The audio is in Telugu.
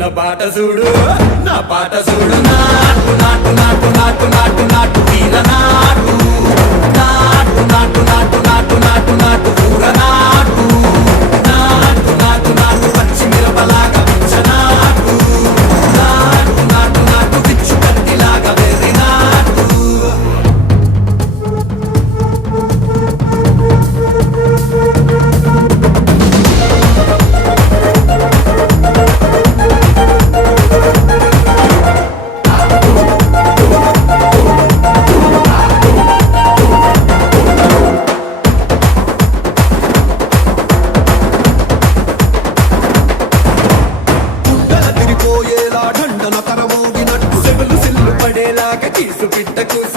నా పాట చూడు నా పాట చూడు నాటు నాటు నాటు నాటు నాటు నాటు తీర నాటు నాటు నాటు నాటు నాటు నాటు నాటు కూర నాటు నాటు నాటు నాటు పచ్చి మిరపలాగా పిచ్చ నాటు నాటు నాటు నాటు పిచ్చు కత్తిలాగా వెర్రి నాటు దండన కరమోగినట్టు సెవులు సిల్లు పడేలాగా కీసు పిట్ట కూసు